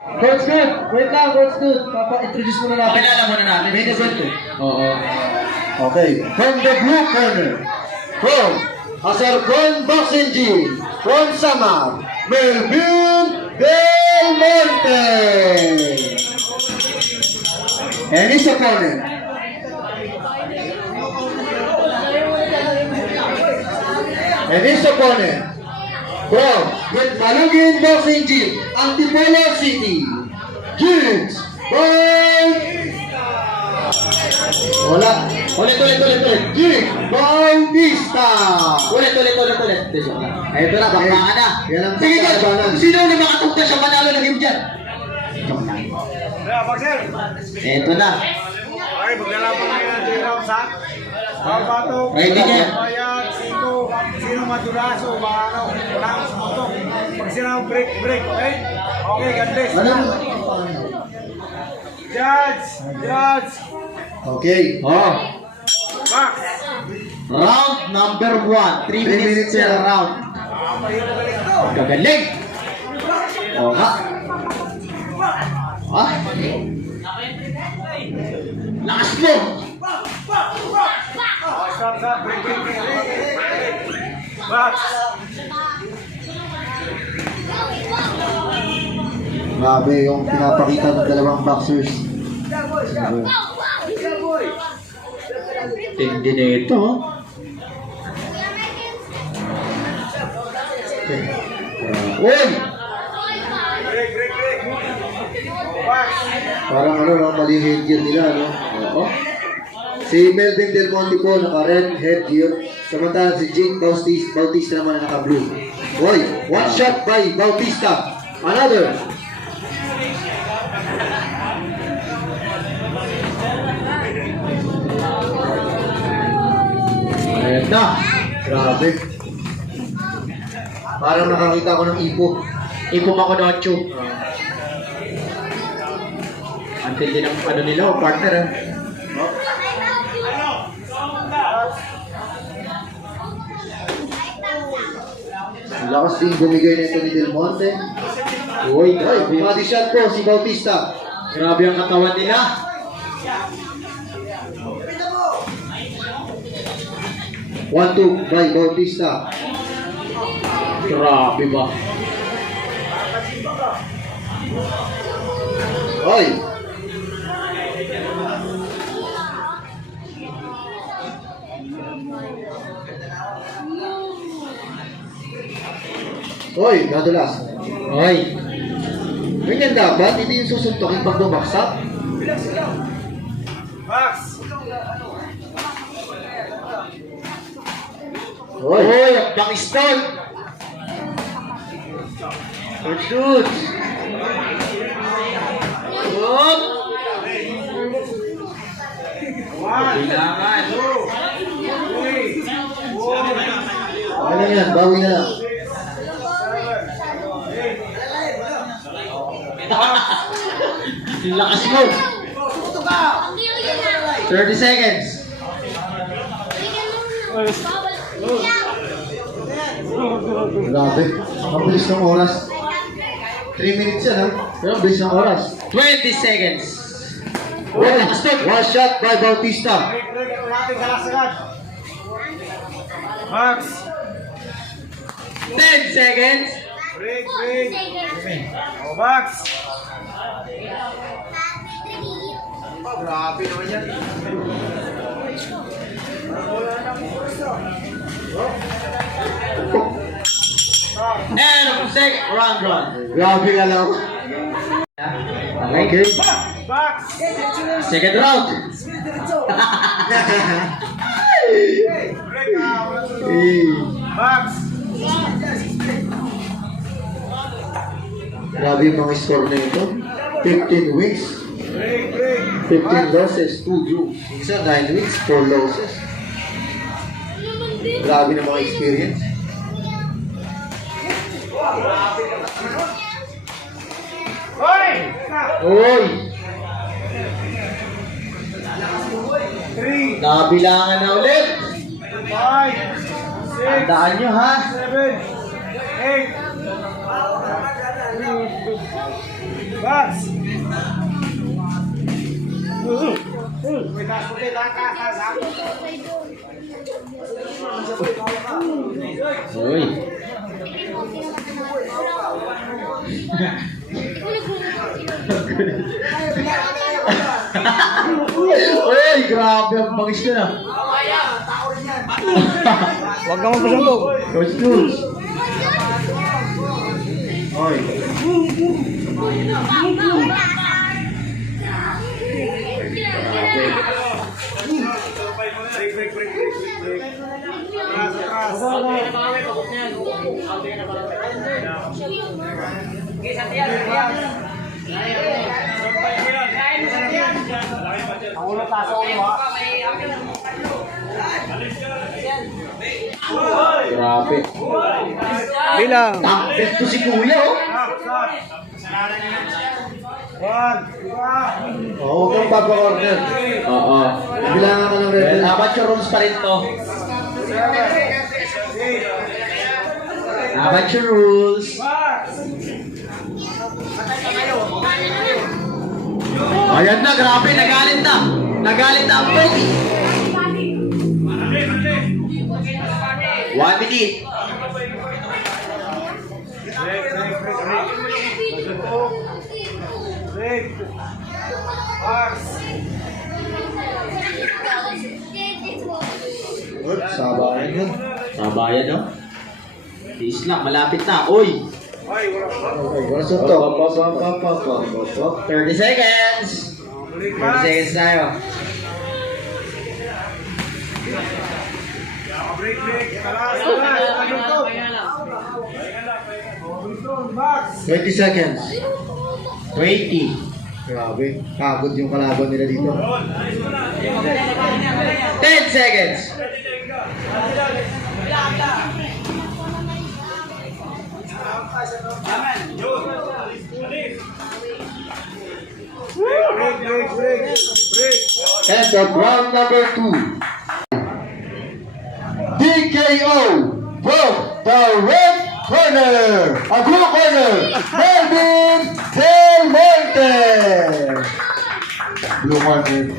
Coach Good, wait lang, Coach Good. Papa-introduce muna natin. Pakilala muna natin. Main event eh. Oo. Okay, from the blue corner, from Azargon Boxing Gym, from Samar, Melvin Del Monte. And his opponent, from Malugin Boxing Gym, Antipolo City, Jigs Boy. Wala. Ulit. Jig Bautista. Ulit. Ito na, bakbakan na. Yan ang Sige, bakbakan. sino na makatugtog sa manalo ng game dyan? Ito na. Okay, maglalaban ngayon ng 3 rounds ha. Ang batok, Ready ka? bayan, sino madulas o maano, walang sumotok. Pag sila break, okay? Okay, God bless. Ano? Judge, Okay. Oh. Max. Round number 1. 3 minutes per round. Gagaling. Oo nga. Ah. Lakas mo. Stop, break. Max. Grabe yung pinapakita ng dalawang boxers. Tindi na ito. Uy! Break. Max. Parang ano, no, mali headgear nila, no? Oo. Si Melvin Del Monte po, naka-red headgear. Samantalang si Jake Bautista naman na naka-blue. Uy! One shot by Bautista. Another. Ayan na. Grabe. Parang nakakita ko ng ipo. Ipo Makonocho. Ang tindi ng ano nila, partner ah. Ang lakas din bumigay nito ni Del Monte. Uy, Body shot po si Bautista. grabe ang katawan nila. One, two by Bautista. Grabe ba? Oy! Oy, nadulas. Oy. Ganyan dapat, hindi yung susuntokin pag bumagsak. Max. Oy! Oy, ang Pakistan. Shoot. Up. Kailangan. Ano yan, bawi na lang. Lakas mo. 30 seconds. Grabe, ang bilis ng oras. 3 minutes yan, ha? Pero ang bilis ng oras. 20 seconds. Oy! One shot by Bautista. Break. Natin kalas-agad. Max. 10 seconds. Break. O, Max. Grabe naman yan. And of second round run. Grabe ka lang. Okay. Max. Second round. Break. Eh, Max. grabe yung mga score na ito. 15 wins, Break. 15 losses, 2 draws. Isa 9 wins, 4 losses. Grabe na mga experience. Hoy! Oy! 3, Nabilangan na ulit. 5, 6, Tandaan nyo ha. 7, 8, Box. Wait, taas. Uy. Uy, grabe ang bangis ko na. Huwag ka magpasambog. Coach Cruz. Oy. Break. Atras. Ang ulo taso ulo ha. Grabe. Bilang. Takbet to si Kuya, oh. One. Oh, huwag kang papa-corner. Oo. Bilangan ka ng red. Well, amateur rules pa rin to. Amateur rules. Ayan na, grabe, nagalit na. Nagalit na ang Pogi. 1 minute. Break. Box. Sabayan yun. Sabayan, no? Tiis lang, malapit na. Uy! Ay, wala. Okay, wala suntok. 30 seconds! Break 30 box. seconds tayo. Break. Box. 20 seconds. 20. Grabe. Pagod yung kalaban nila dito. 10 seconds! Break. And the round number 2. DKO from the red corner. A blue corner. Melvin Del Monte. Blue corner.